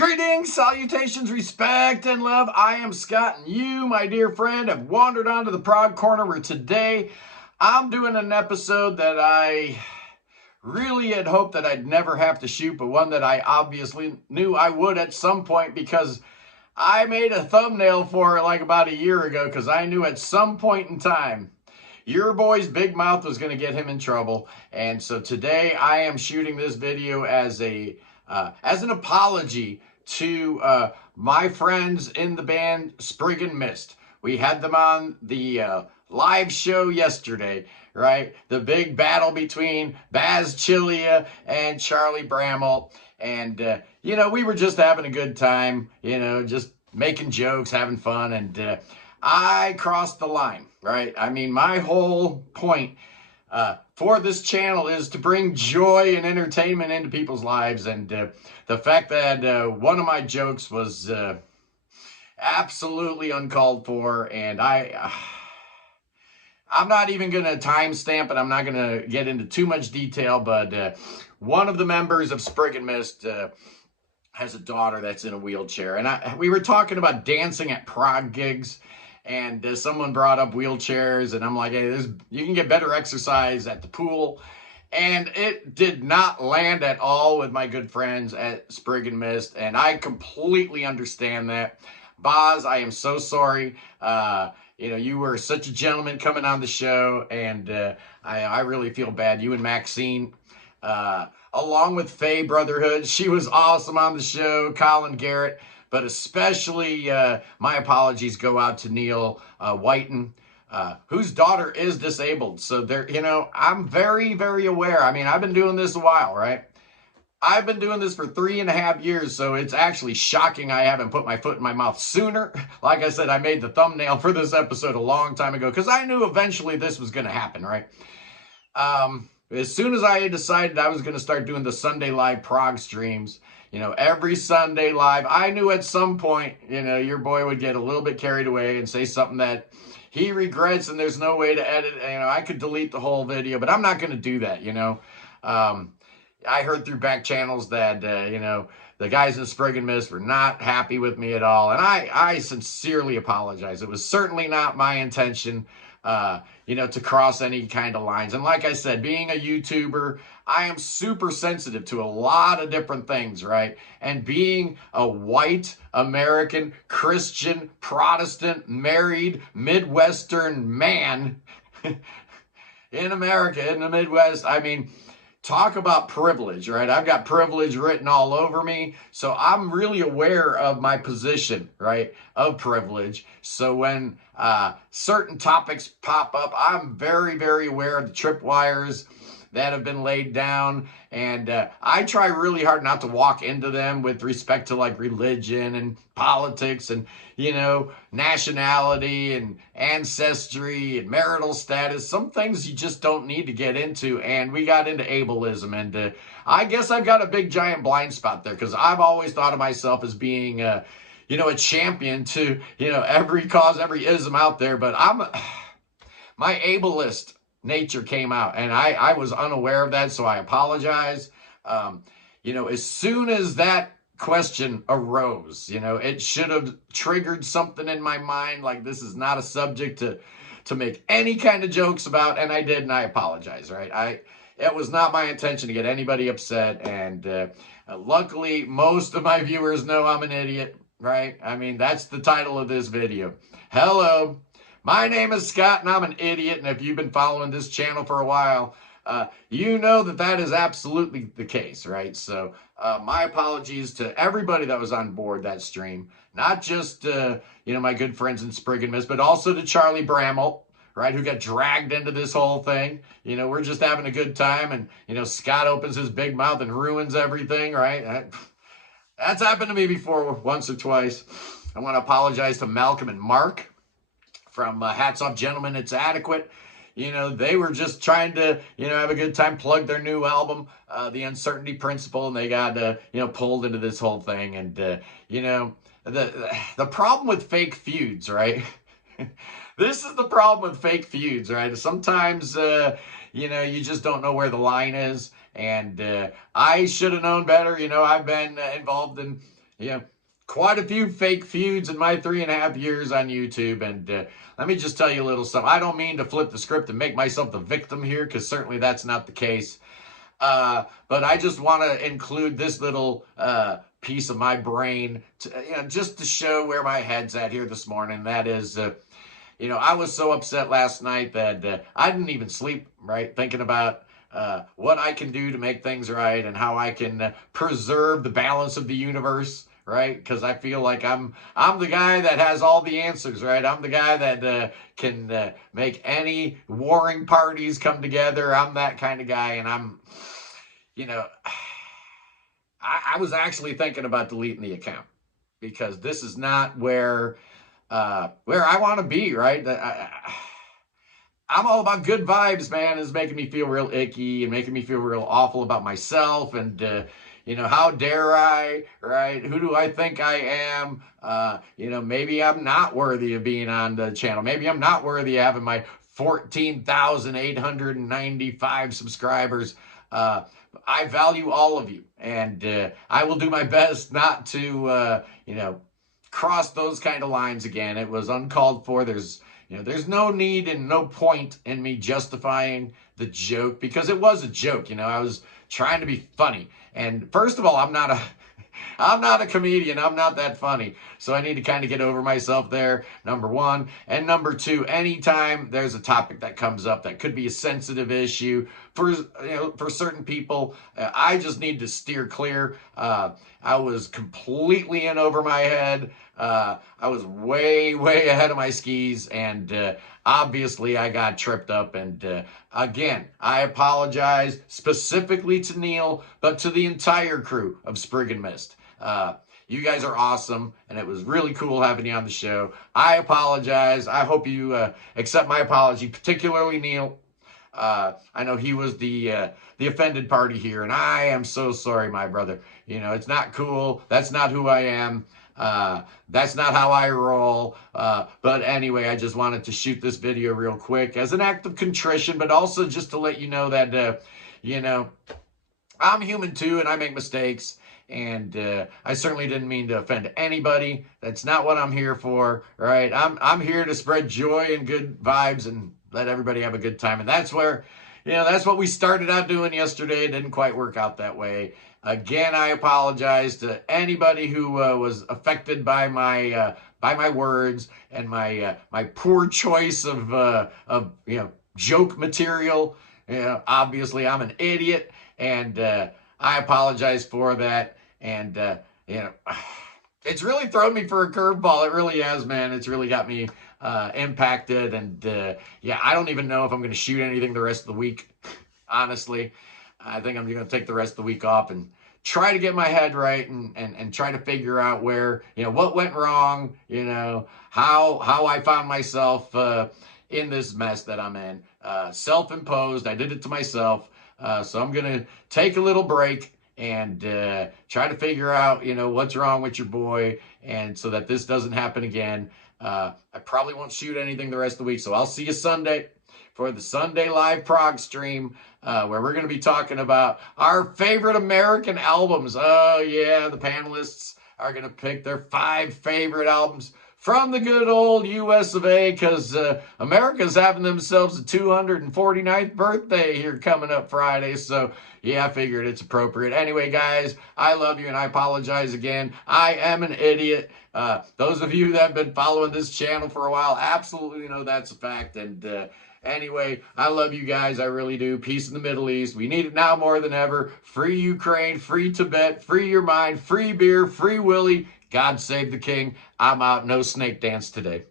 Greetings, salutations, respect, and love. I am Scott, and you, my dear friend, have wandered onto the Prog Corner where today I'm doing an episode that I really had hoped that I'd never have to shoot, but one that I obviously knew I would at some point because I made a thumbnail for it like about a year ago because I knew at some point in time your boy's big mouth was going to get him in trouble. And so today I am shooting this video as an apology to my friends in the band Spriggan Mist. We had them on the live show yesterday, right? The big battle between Baz Chilia and Charlie Bramall. And, we were just having a good time, just making jokes, having fun. And I crossed the line, right? I mean, my whole point for this channel is to bring joy and entertainment into people's lives. And the fact that one of my jokes was absolutely uncalled for, and I'm not even going to timestamp it. I'm not going to get into too much detail, but one of the members of Spriggan Mist has a daughter that's in a wheelchair. And we were talking about dancing at prog gigs, and someone brought up wheelchairs, and I'm like, hey, you can get better exercise at the pool. And it did not land at all with my good friends at Spriggan Mist, and I completely understand that. Boz, I am so sorry. You were such a gentleman coming on the show, and I really feel bad. You and Maxine, along with Faye Brotherhood, she was awesome on the show, Colin Garrett, but especially my apologies go out to Neil Whiten, whose daughter is disabled. So I'm very, very aware. I mean, I've been doing this a while, right? I've been doing this for 3.5 years, so it's actually shocking I haven't put my foot in my mouth sooner. Like I said, I made the thumbnail for this episode a long time ago because I knew eventually this was going to happen, right? As soon as I decided I was going to start doing the Sunday live prog streams, every Sunday live, I knew at some point, your boy would get a little bit carried away and say something that he regrets and there's no way to edit. I could delete the whole video, but I'm not going to do that, I heard through back channels that, the guys in Spriggan Mist were not happy with me at all. And I sincerely apologize. It was certainly not my intention, to cross any kind of lines. And like I said, being a YouTuber, I am super sensitive to a lot of different things, right? And being a white American, Christian, Protestant, married, Midwestern man in America, in the Midwest, I mean, talk about privilege, right? I've got privilege written all over me. So I'm really aware of my position, right, of privilege. So when certain topics pop up, I'm very, very aware of the tripwires that have been laid down. And I try really hard not to walk into them with respect to like religion and politics and, nationality and ancestry and marital status. Some things you just don't need to get into. And we got into ableism. And I guess I've got a big giant blind spot there because I've always thought of myself as being, a champion to, every cause, every ism out there. But my ableist nature came out, and I was unaware of that, so I apologize. As soon as that question arose, it should have triggered something in my mind, like this is not a subject to make any kind of jokes about, and I did, and I apologize, right? It was not my intention to get anybody upset, and luckily, most of my viewers know I'm an idiot, right? I mean, that's the title of this video. Hello. My name is Scott, and I'm an idiot, and if you've been following this channel for a while, you know that is absolutely the case, right? So my apologies to everybody that was on board that stream, not just, my good friends in Spriggan Mist, but also to Charlie Bramall, right, who got dragged into this whole thing. We're just having a good time, and, Scott opens his big mouth and ruins everything, right? That's happened to me before once or twice. I want to apologize to Malcolm and Mark from Hats Off Gentlemen, It's Adequate. They were just trying to, have a good time, plug their new album, The Uncertainty Principle, and they got, pulled into this whole thing. And, the problem with fake feuds, right? This is the problem with fake feuds, right? Sometimes, you just don't know where the line is. And I should have known better. I've been involved in, yeah, quite a few fake feuds in my 3.5 years on YouTube. And let me just tell you a little something. I don't mean to flip the script and make myself the victim here, because certainly that's not the case. But I just want to include this little piece of my brain, just to show where my head's at here this morning. That is, I was so upset last night that I didn't even sleep, right? Thinking about what I can do to make things right and how I can preserve the balance of the universe, right? Because I feel like I'm the guy that has all the answers, right? I'm the guy that can make any warring parties come together. I'm that kind of guy, and you know, I was actually thinking about deleting the account, because this is not where I want to be, right? I'm all about good vibes, man. It's making me feel real icky and making me feel real awful about myself. And, how dare I, right? Who do I think I am? Maybe I'm not worthy of being on the channel. Maybe I'm not worthy of having my 14,895 subscribers. I value all of you, and I will do my best not to, cross those kind of lines again. It was uncalled for. There's no need and no point in me justifying the joke, because it was a joke. I was trying to be funny. And first of all, I'm not a comedian. I'm not that funny. So I need to kind of get over myself there, number one. And number two, anytime there's a topic that comes up that could be a sensitive issue for certain people, I just need to steer clear. I was completely in over my head. I was way, way ahead of my skis, and obviously I got tripped up. And again, I apologize specifically to Neil, but to the entire crew of Spriggan Mist. You guys are awesome, and it was really cool having you on the show. I apologize. I hope you accept my apology, particularly Neil. I know he was the offended party here, and I am so sorry, my brother. It's not cool. That's not who I am. That's not how I roll. But anyway, I just wanted to shoot this video real quick as an act of contrition, but also just to let you know that, I'm human too, and I make mistakes. And I certainly didn't mean to offend anybody. That's not what I'm here for, right? I'm here to spread joy and good vibes and let everybody have a good time. And that's where, that's what we started out doing yesterday. It didn't quite work out that way. Again, I apologize to anybody who was affected by my words and my poor choice of joke material. Obviously, I'm an idiot, and I apologize for that. And it's really thrown me for a curveball. It really has, man. It's really got me impacted. And I don't even know if I'm going to shoot anything the rest of the week. Honestly, I think I'm going to take the rest of the week off and try to get my head right and try to figure out where, what went wrong, how I found myself in this mess that I'm in. Self-imposed. I did it to myself. So I'm going to take a little break and try to figure out, what's wrong with your boy, and so that this doesn't happen again. I probably won't shoot anything the rest of the week, so I'll see you Sunday for the Sunday live prog stream, where we're going to be talking about our favorite American albums. Oh, yeah, the panelists are going to pick their 5 favorite albums from the good old US of A, because America's having themselves a 249th birthday here coming up Friday. So, yeah, I figured it's appropriate. Anyway, guys, I love you, and I apologize again. I am an idiot. Those of you that have been following this channel for a while absolutely know that's a fact. And anyway, I love you guys. I really do. Peace in the Middle East. We need it now more than ever. Free Ukraine, free Tibet, free your mind, free beer, free Willie. God save the king. I'm out. No snake dance today.